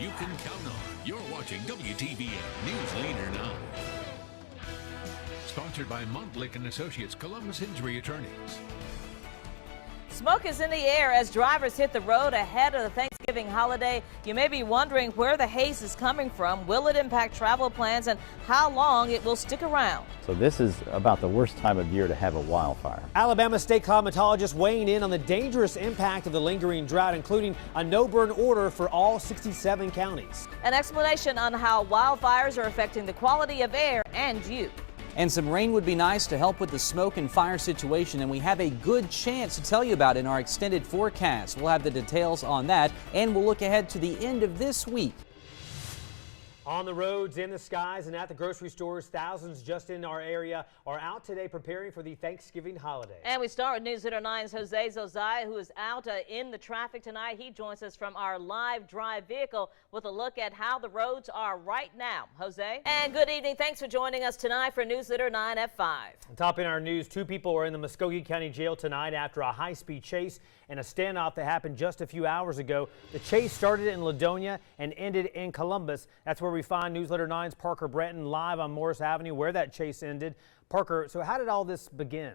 you can count on. You're watching WTVM News Leader 9. Sponsored by Montlick & Associates, Columbus Injury Attorneys. Smoke is in the air as drivers hit the road ahead of the Thanksgiving holiday. You may be wondering where the haze is coming from. Will it impact travel plans and how long it will stick around? So this is about the worst time of year to have a wildfire. Alabama state climatologists weighing in on the dangerous impact of the lingering drought, including a no-burn order for all 67 counties. An explanation on how wildfires are affecting the quality of air and you. And some rain would be nice to help with the smoke and fire situation, and we have a good chance to tell you about it in our extended forecast. We'll have the details on that, and we'll look ahead to the end of this week. On the roads, in the skies, and at the grocery stores, thousands just in our area are out today preparing for the Thanksgiving holiday. And we start with News Leader 9's Jose Zozai, who is out in the traffic tonight. He joins us from our live drive vehicle with a look at how the roads are right now. Jose? And good evening. Thanks for joining us tonight for News Leader 9 at 5. Top in our news, 2 people are in the Muskogee County Jail tonight after a high-speed chase and a standoff that happened just a few hours ago. The chase started in Ladonia and ended in Columbus. That's where we find News Leader 9's Parker Breton live on Morris Avenue, where that chase ended. Parker, so how did all this begin?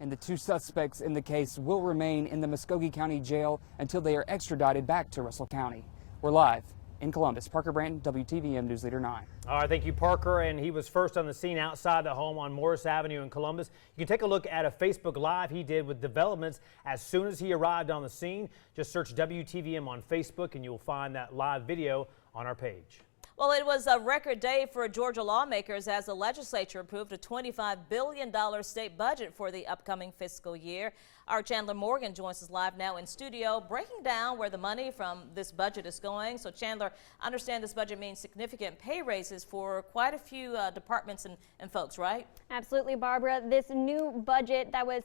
And the 2 suspects in the case will remain in the Muskogee County Jail until they are extradited back to Russell County. We're live in Columbus. Parker Breton, WTVM News Leader 9. All right, thank you, Parker. And he was first on the scene outside the home on Morris Avenue in Columbus. You can take a look at a Facebook Live he did with developments as soon as he arrived on the scene. Just search WTVM on Facebook and you'll find that live video on our page. Well, it was a record day for Georgia lawmakers as the legislature approved a $25 billion state budget for the upcoming fiscal year. Our Chandler Morgan joins us live now in studio, breaking down where the money from this budget is going. So, Chandler, I understand this budget means significant pay raises for quite a few departments and folks, right? Absolutely, Barbara. This new budget that was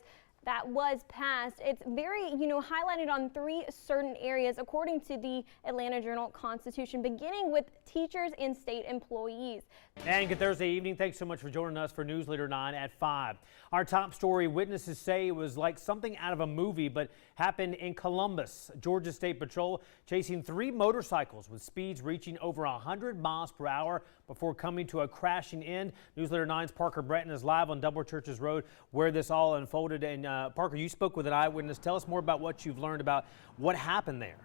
passed, it's very, highlighted on 3 certain areas according to the Atlanta Journal-Constitution, beginning with teachers and state employees. And good Thursday evening. Thanks so much for joining us for News Leader 9 at 5. Our top story, witnesses say it was like something out of a movie, but happened in Columbus. Georgia State Patrol chasing 3 motorcycles with speeds reaching over 100 miles per hour before coming to a crashing end. News Leader 9's Parker Breton is live on Double Churches Road where this all unfolded. And Parker, you spoke with an eyewitness. Tell us more about what you've learned about what happened there.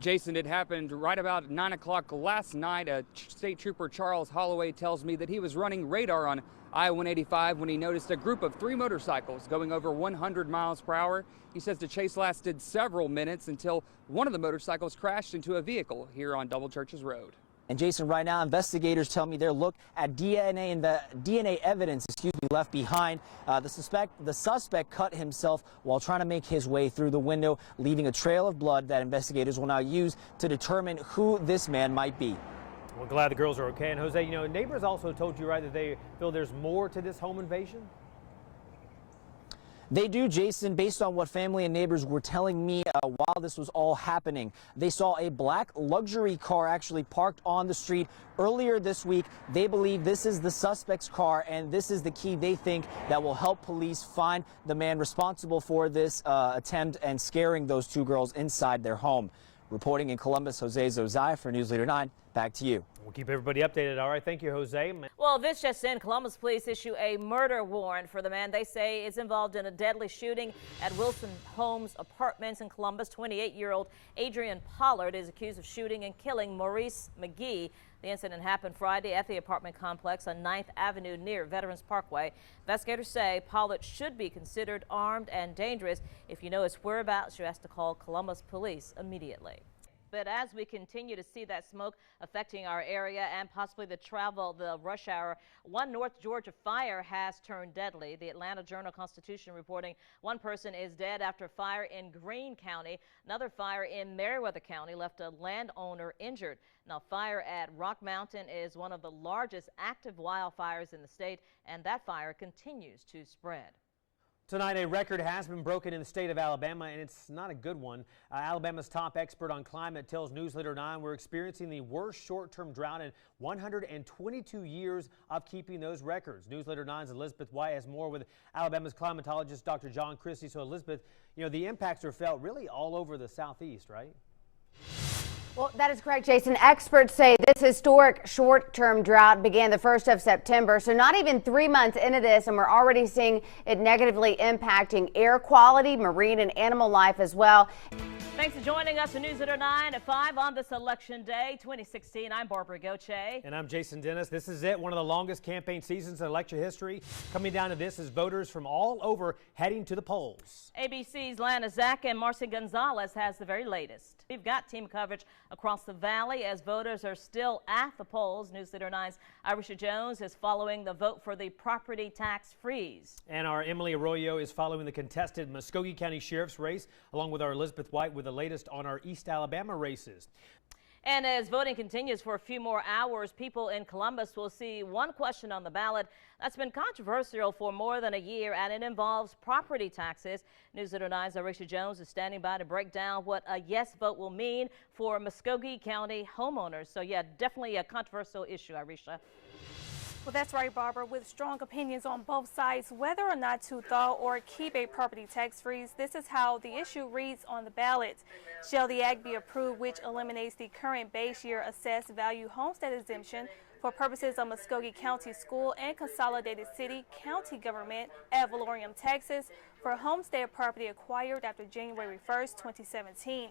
Jason, it happened right about 9 o'clock last night. State Trooper Charles Holloway tells me that he was running radar on I-185 when he noticed a group of 3 motorcycles going over 100 miles per hour. He says the chase lasted several minutes until one of the motorcycles crashed into a vehicle here on Double Churches Road. And Jason, right now, investigators tell me they're looking at DNA evidence, left behind. The suspect cut himself while trying to make his way through the window, leaving a trail of blood that investigators will now use to determine who this man might be. We're glad the girls are okay. And Jose, neighbors also told you, right, that they feel there's more to this home invasion? They do, Jason, based on what family and neighbors were telling me while this was all happening. They saw a black luxury car actually parked on the street earlier this week. They believe this is the suspect's car, and this is the key they think that will help police find the man responsible for this attempt and scaring those 2 girls inside their home. Reporting in Columbus, Jose Zozai for News Leader 9. Back to you. We'll keep everybody updated. All right. Thank you, Jose. Well, this just in, Columbus police issue a murder warrant for the man they say is involved in a deadly shooting at Wilson Homes Apartments in Columbus. 28-year-old Adrian Pollard is accused of shooting and killing Maurice McGee. The incident happened Friday at the apartment complex on 9th Avenue near Veterans Parkway. Investigators say Pollard should be considered armed and dangerous. If you know his whereabouts, you have to call Columbus police immediately. But as we continue to see that smoke affecting our area and possibly the rush hour, one North Georgia fire has turned deadly. The Atlanta Journal-Constitution reporting 1 person is dead after fire in Greene County. Another fire in Meriwether County left a landowner injured. Now, fire at Rock Mountain is one of the largest active wildfires in the state, and that fire continues to spread. Tonight, a record has been broken in the state of Alabama, and it's not a good one. Alabama's top expert on climate tells Newsletter 9 we're experiencing the worst short-term drought in 122 years of keeping those records. Newsletter 9's Elizabeth White has more with Alabama's climatologist, Dr. John Christie. So, Elizabeth, you know, the impacts are felt really all over the southeast, right? Well, that is correct, Jason. Experts say this historic short-term drought began the 1st of September, so not even 3 months into this, and we're already seeing it negatively impacting air quality, marine and animal life as well. Thanks for joining us on Newsletter 9 at 5 on this Election Day 2016. I'm Barbara Goche. And I'm Jason Dennis. This is it, one of the longest campaign seasons in election history. Coming down to this is voters from all over heading to the polls. ABC's Lana Zach and Marcy Gonzalez has the very latest. We've got team coverage across the valley as voters are still at the polls. Newsletter 9's Irisha Jones is following the vote for the property tax freeze. And our Emily Arroyo is following the contested Muskogee County Sheriff's race, along with our Elizabeth White with the latest on our East Alabama races. And as voting continues for a few more hours, people in Columbus will see one question on the ballot that's been controversial for more than a year, and it involves property taxes. Newsletter 9's Irisha Jones is standing by to break down what a yes vote will mean for Muskogee County homeowners. So, yeah, definitely a controversial issue, Irisha. Well, that's right, Barbara. With strong opinions on both sides, whether or not to thaw or keep a property tax freeze, this is how the issue reads on the ballot. Shall the act be approved, which eliminates the current base year assessed value homestead exemption for purposes of Muskogee County School and Consolidated City-County government ad valorem taxes for homestead property acquired after January 1st, 2017.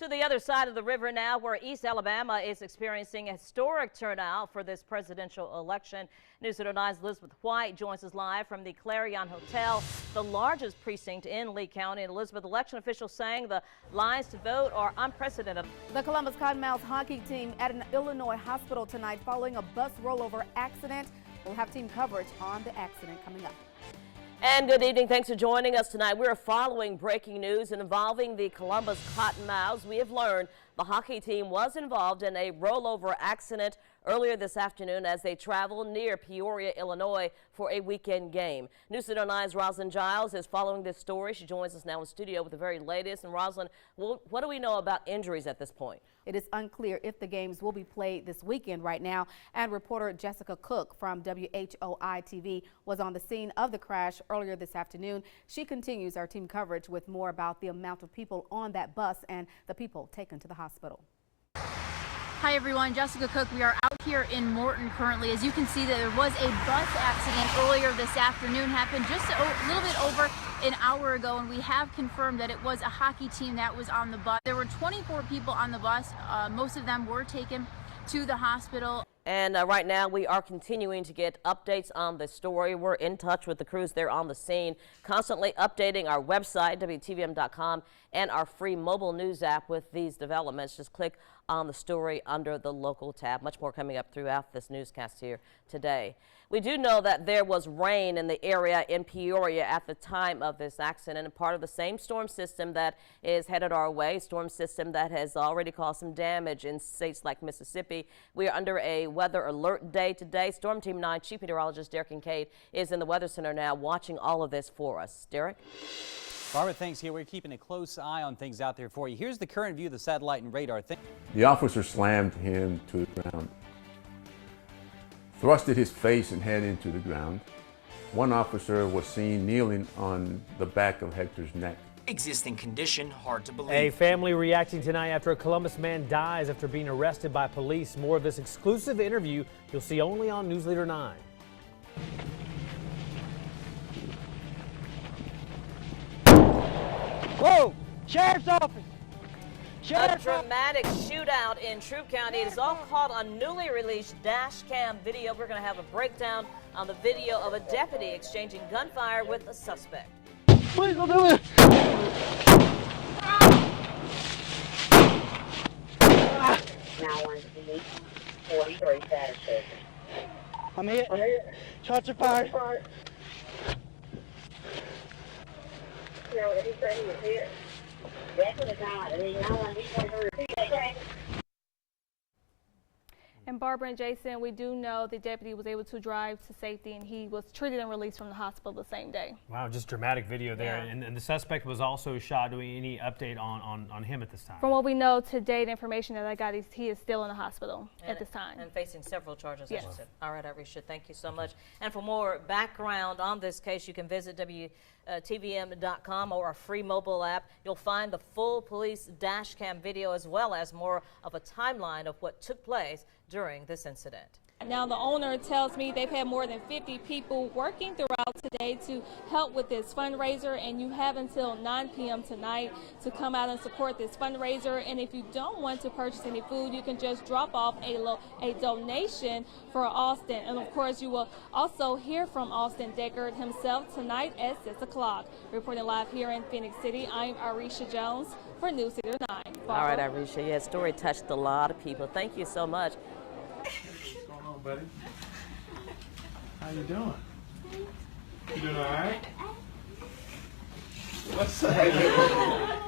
To the other side of the river now, where East Alabama is experiencing a historic turnout for this presidential election. Newsletter 9's Elizabeth White joins us live from the Clarion Hotel, the largest precinct in Lee County. And Elizabeth, election officials saying the lines to vote are unprecedented. The Columbus Cottonmouths hockey team at an Illinois hospital tonight following a bus rollover accident. We'll have team coverage on the accident coming up. And good evening. Thanks for joining us tonight. We're following breaking news involving the Columbus Cottonmouths. We have learned the hockey team was involved in a rollover accident earlier this afternoon as they traveled near Peoria, Illinois for a weekend game. Newsletter 9's Rosalind Giles is following this story. She joins us now in studio with the very latest. And Rosalind, what do we know about injuries at this point? It is unclear if the games will be played this weekend right now. And reporter Jessica Cook from WHOI TV was on the scene of the crash earlier this afternoon. She continues our team coverage with more about the amount of people on that bus and the people taken to the hospital. Hi everyone, Jessica Cook. We are out here in Morton currently. As you can see, that there was a bus accident earlier this afternoon, happened just a little bit over an hour ago, and we have confirmed that it was a hockey team that was on the bus. There were 24 people on the bus. Most of them were taken to the hospital. And right now we are continuing to get updates on the story. We're in touch with the crews there on the scene, constantly updating our website, WTVM.com, and our free mobile news app with these developments. Just click on the story under the local tab. Much more coming up throughout this newscast here today. We do know that there was rain in the area in Peoria at the time of this accident, and part of the same storm system that is headed our way, storm system that has already caused some damage in states like Mississippi. We are under a weather alert day today. Storm Team 9 Chief Meteorologist Derek Kincaid is in the Weather Center now watching all of this for us. Derek? Barbara, thanks. Here we're keeping a close eye on things out there for you. Here's the current view of the satellite and radar. The officer slammed him to the ground, thrusted his face and head into the ground. One officer was seen kneeling on the back of Hector's neck. Existing condition, hard to believe. A family reacting tonight after a Columbus man dies after being arrested by police. More of this exclusive interview you'll see only on Newsletter 9. Whoa! Sheriff's office! A dramatic shootout in Troup County. It is all caught on newly released dash cam video. We're going to have a breakdown on the video of a deputy exchanging gunfire with a suspect. Please don't do it! 43 status. I'm hit. Shots are fired. And Barbara and Jason, we do know the deputy was able to drive to safety, and he was treated and released from the hospital the same day. Wow, just dramatic video there. Yeah. And the suspect was also shot. Doing any update on him at this time? From what we know today, the information that I got is he is still in the hospital at this time. And facing several charges. Yes. As you said. All right, Arisha, thank you so much. And for more background on this case, you can visit WTVM.com or our free mobile app. You'll find the full police dash cam video as well as more of a timeline of what took place during this incident. Now, the owner tells me they've had more than 50 people working throughout today to help with this fundraiser, and you have until 9 p.m. tonight to come out and support this fundraiser. And if you don't want to purchase any food, you can just drop off a donation for Austin. And of course, you will also hear from Austin Deckard himself tonight at 6 o'clock. Reporting live here in Phoenix City, I'm Arisha Jones for News Leader 9. All right, Arisha, yeah, story touched a lot of people. Thank you so much. Buddy, how you doing? You doing all right? What's that?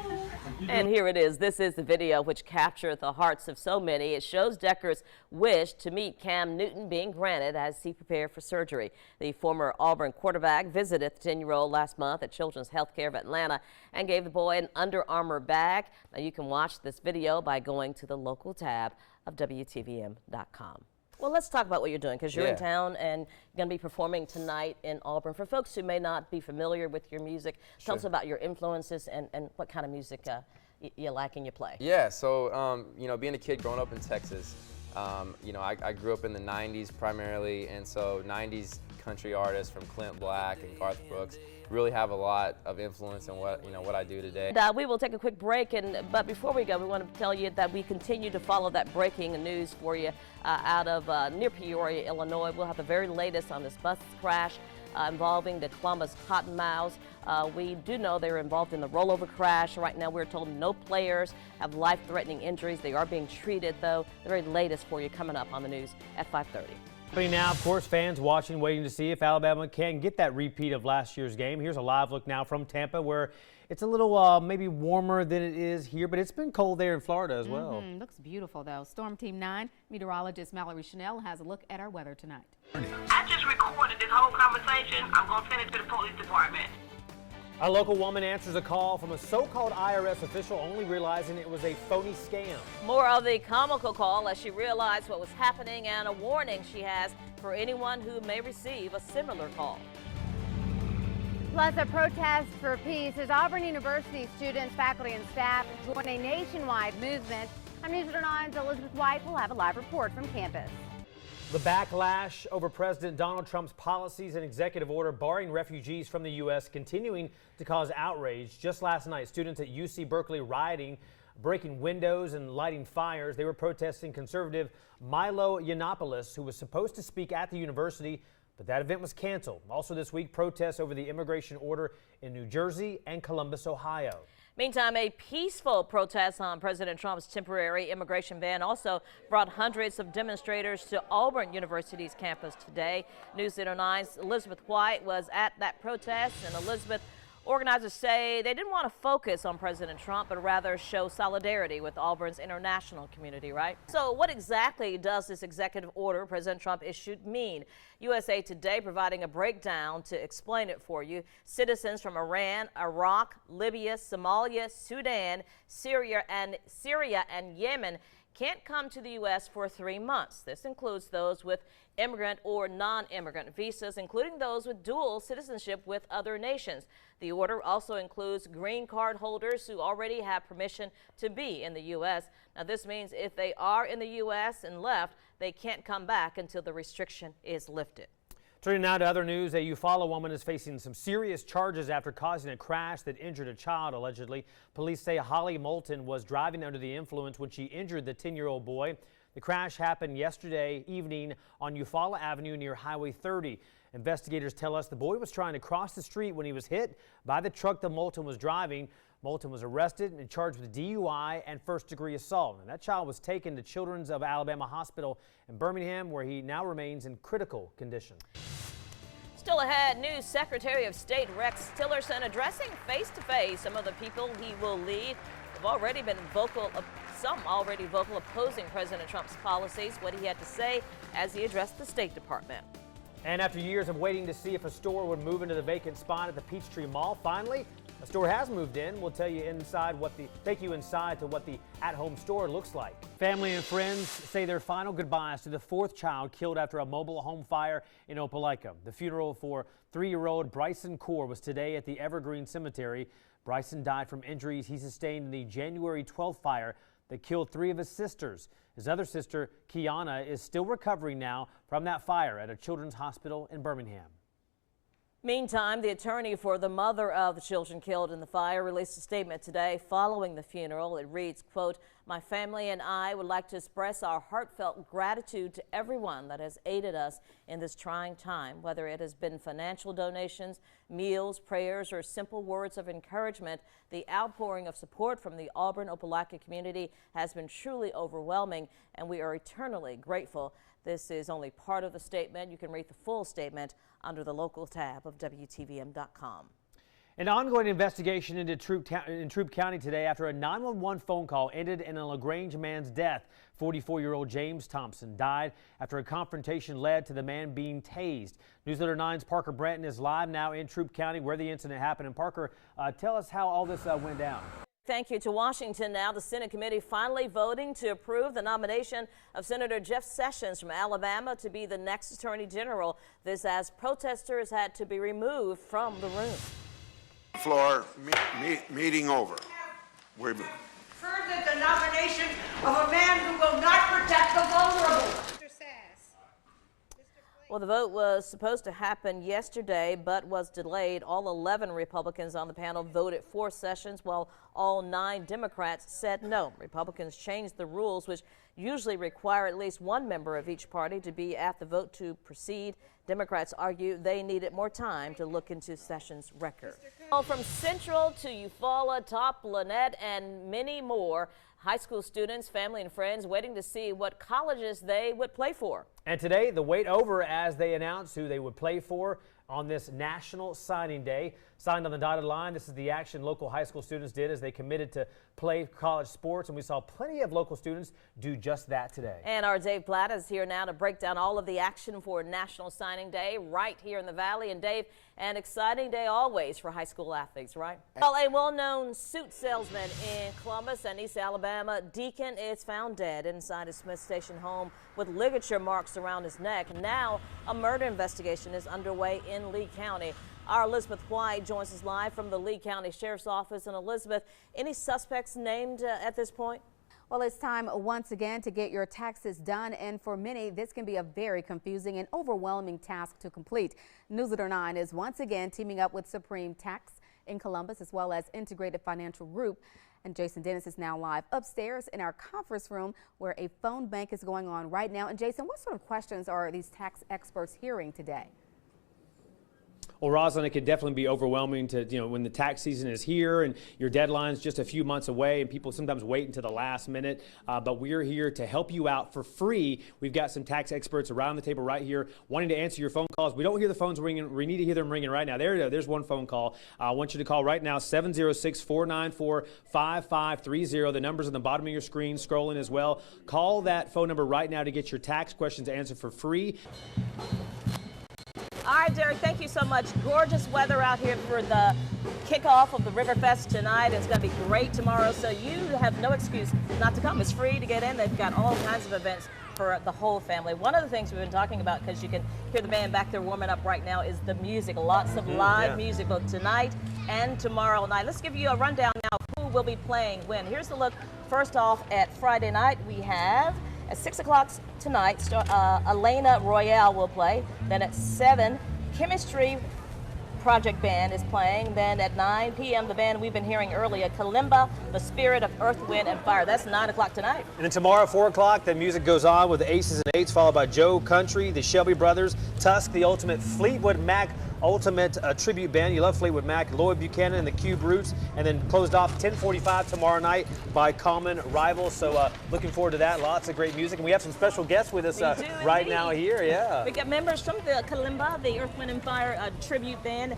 And here it is. This is the video which captured the hearts of so many. It shows Deckard's wish to meet Cam Newton being granted as he prepared for surgery. The former Auburn quarterback visited the 10-year-old last month at Children's Healthcare of Atlanta and gave the boy an Under Armour bag. Now you can watch this video by going to the local tab of WTVM.com. Well, let's talk about what you're doing, because you're in town and you're going to be performing tonight in Auburn. For folks who may not be familiar with your music, tell us about your influences and what kind of music you like and you play. Yeah, so, you know, being a kid growing up in Texas, you know, I grew up in the 90s primarily, and so 90s country artists from Clint Black and Garth Brooks really have a lot of influence in what I do today. And, we will take a quick break, but before we go, we want to tell you that we continue to follow that breaking news for you out of near Peoria, Illinois. We'll have the very latest on this bus crash involving the Columbus Cottonmouths. We do know they're involved in the rollover crash. Right now, we're told no players have life-threatening injuries. They are being treated, though. The very latest for you coming up on the news at 5:30. Now, of course, fans watching, waiting to see if Alabama can get that repeat of last year's game. Here's a live look now from Tampa, where it's a little maybe warmer than it is here, but it's been cold there in Florida as well. Looks beautiful, though. Storm Team 9 meteorologist Mallory Chanel has a look at our weather tonight. I just recorded this whole conversation. I'm going to send it to the police department. A local woman answers a call from a so-called IRS official, only realizing it was a phony scam. More of the comical call as she realized what was happening and a warning she has for anyone who may receive a similar call. Plus, a protest for peace as Auburn University students, faculty, and staff join a nationwide movement. I'm News 9's Elizabeth White will have a live report from campus. The backlash over President Donald Trump's policies and executive order barring refugees from the U.S. continuing to cause outrage. Just last night, students at UC Berkeley rioting, breaking windows and lighting fires. They were protesting conservative Milo Yiannopoulos, who was supposed to speak at the university, but that event was canceled. Also this week, protests over the immigration order in New Jersey and Columbus, Ohio. Meantime, a peaceful protest on President Trump's temporary immigration ban also brought hundreds of demonstrators to Auburn University's campus today. News Leader 9's Elizabeth White was at that protest, and Elizabeth, organizers say they didn't want to focus on President Trump, but rather show solidarity with Auburn's international community, right? So what exactly does this executive order President Trump issued mean? USA Today providing a breakdown to explain it for you. Citizens from Iran, Iraq, Libya, Somalia, Sudan, Syria, and Yemen can't come to the U.S. for 3 months. This includes those with immigrant or non-immigrant visas, including those with dual citizenship with other nations. The order also includes green card holders who already have permission to be in the U.S. Now, this means if they are in the U.S. and left, they can't come back until the restriction is lifted. Turning now to other news, a Eufaula woman is facing some serious charges after causing a crash that injured a child, allegedly. Police say Holly Moulton was driving under the influence when she injured the 10-year-old boy. The crash happened yesterday evening on Eufaula Avenue near Highway 30. Investigators tell us the boy was trying to cross the street when he was hit by the truck that Moulton was driving. Moulton was arrested and charged with DUI and first-degree assault. And that child was taken to Children's of Alabama Hospital in Birmingham, where he now remains in critical condition. Still ahead, new Secretary of State Rex Tillerson addressing face-to-face some of the people he will lead. Have already been vocal some already vocal opposing President Trump's policies. What he had to say as he addressed the State Department. And after years of waiting to see if a store would move into the vacant spot at the Peachtree Mall, finally, a store has moved in. We'll tell you take you inside to what the at-home store looks like. Family and friends say their final goodbyes to the fourth child killed after a mobile home fire in Opelika. The funeral for 3-year-old Bryson Core was today at the Evergreen Cemetery. Bryson died from injuries he sustained in the January 12th fire that killed 3 of his sisters. His other sister, Kiana, is still recovering now from that fire at a children's hospital in Birmingham. Meantime, the attorney for the mother of the children killed in the fire released a statement today following the funeral. It reads, quote, "My family and I would like to express our heartfelt gratitude to everyone that has aided us in this trying time, whether it has been financial donations, meals, prayers, or simple words of encouragement. The outpouring of support from the Auburn-Opelika community has been truly overwhelming, and we are eternally grateful." This is only part of the statement. You can read the full statement under the local tab of WTVM.com. An ongoing investigation into Troup County today after a 911 phone call ended in a LaGrange man's death. 44-year-old James Thompson died after a confrontation led to the man being tased. Newsletter 9's Parker Branton is live now in Troup County where the incident happened. And Parker, tell us how all this went down. Thank you. To Washington now. The Senate committee finally voting to approve the nomination of Senator Jeff Sessions from Alabama to be the next Attorney General. This as protesters had to be removed from the room. Floor, meeting over. Heard that the nomination of a man who will not protect the vulnerable. Well, the vote was supposed to happen yesterday, but was delayed. All 11 Republicans on the panel voted for Sessions, while all 9 Democrats said no. Republicans changed the rules, which usually require at least one member of each party to be at the vote to proceed. Democrats argue they needed more time to look into Sessions' record. Well, from Central to Eufaula, Top, Lynette, and many more, high school students, family, and friends waiting to see what colleges they would play for. And today, the wait over as they announced who they would play for on this National Signing Day. Signed on the dotted line, this is the action local high school students did as they committed to play college sports, and we saw plenty of local students do just that today. And our Dave Platt is here now to break down all of the action for National Signing Day right here in the Valley. And Dave, an exciting day always for high school athletes, right? Well, a well-known suit salesman in Columbus and East Alabama, Deacon, is found dead inside his Smith Station home with ligature marks around his neck. Now, a murder investigation is underway in Lee County. Our Elizabeth White joins us live from the Lee County Sheriff's Office. And Elizabeth, any suspects named at this point? Well, it's time once again to get your taxes done, and for many, this can be a very confusing and overwhelming task to complete. Newsletter 9 is once again teaming up with Supreme Tax in Columbus as well as Integrated Financial Group. And Jason Dennis is now live upstairs in our conference room where a phone bank is going on right now. And Jason, what sort of questions are these tax experts hearing today? Well, Rosalind, it could definitely be overwhelming to, when the tax season is here and your deadline's just a few months away and people sometimes wait until the last minute. But we're here to help you out for free. We've got some tax experts around the table right here wanting to answer your phone calls. We don't hear the phones ringing. We need to hear them ringing right now. There's one phone call. I want you to call right now, 706-494-5530. The number's on the bottom of your screen, scrolling as well. Call that phone number right now to get your tax questions answered for free. All right, Derek, thank you so much. Gorgeous weather out here for the kickoff of the Riverfest tonight. It's going to be great tomorrow, so you have no excuse not to come. It's free to get in. They've got all kinds of events for the whole family. One of the things we've been talking about, because you can hear the band back there warming up right now, is the music. Lots of live music both tonight and tomorrow night. Let's give you a rundown now of who will be playing when. Here's the look. First off, at Friday night, we have at 6 o'clock tonight, Elena Royale will play. Then at 7, Chemistry Project Band is playing. Then at 9 p.m., the band we've been hearing earlier, Kalimba, the Spirit of Earth, Wind, and Fire. That's 9 o'clock tonight. And then tomorrow at 4 o'clock, the music goes on with the Aces and Eights, followed by Joe Country, the Shelby Brothers, Tusk, the Ultimate, Fleetwood Mac, Ultimate Tribute Band. You love Fleetwood Mac, Lloyd Buchanan and the Cube Roots, and then closed off 10:45 tomorrow night by Common Rival. So looking forward to that. Lots of great music, and we have some special guests with us right now here. Yeah, we got members from the Kalimba, the Earth, Wind, and Fire tribute band.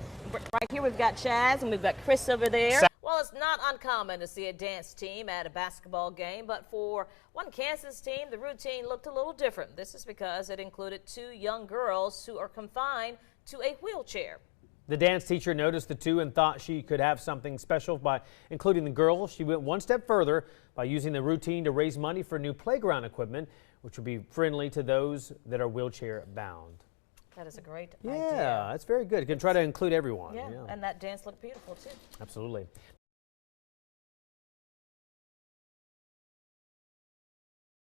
Right here we've got Chaz and we've got Chris over there. Well, it's not not uncommon to see a dance team at a basketball game, but for one Kansas team, the routine looked a little different. This is because it included 2 young girls who are confined to a wheelchair. The dance teacher noticed the 2 and thought she could have something special by including the girls. She went one step further by using the routine to raise money for new playground equipment, which would be friendly to those that are wheelchair bound. That is a great Yeah, idea. that's very good. You can try to include everyone. Yeah, and that dance looked beautiful too. Absolutely.